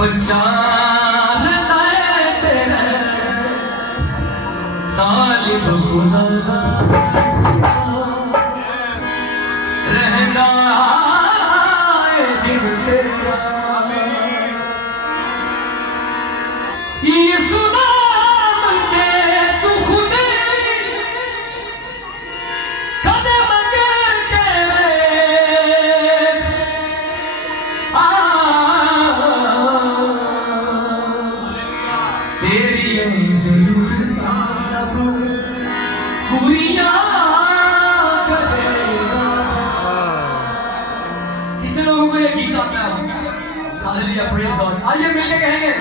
पहचानता है तेरा तालिब खुदा रहना है दिन तेरा ये सुना के तू खुद कदम करके तेरी ज़रूरतां सब पूरियां करेगा। कितने लोगों को ये गीत आता है? Hallelujah, praise God. आइए मिलके कहेंगे,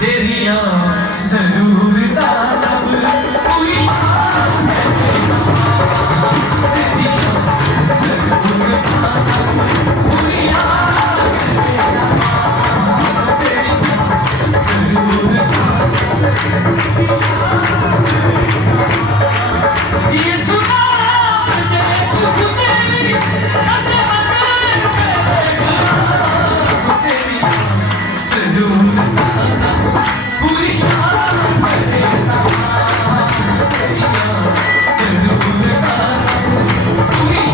तेरी ज़रूरतां सब पूरियां करेगा। तेरी ज़रूरतां सब पूरियां करेगा। तेरी ज़रूरतां ये सुना के तू तेरी कदम करेगा। तेरी ज़रूरतां सब पूरियां करेगा। तेरी ज़रूरतां सब पूरियां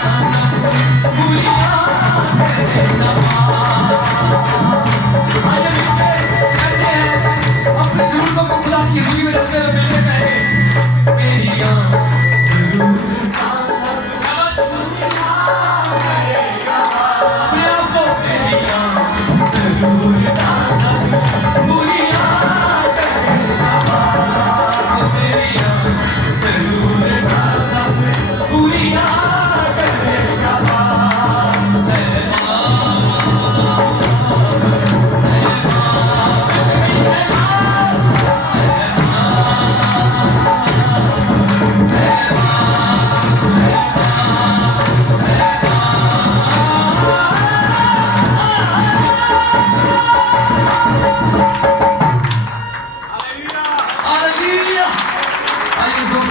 I'm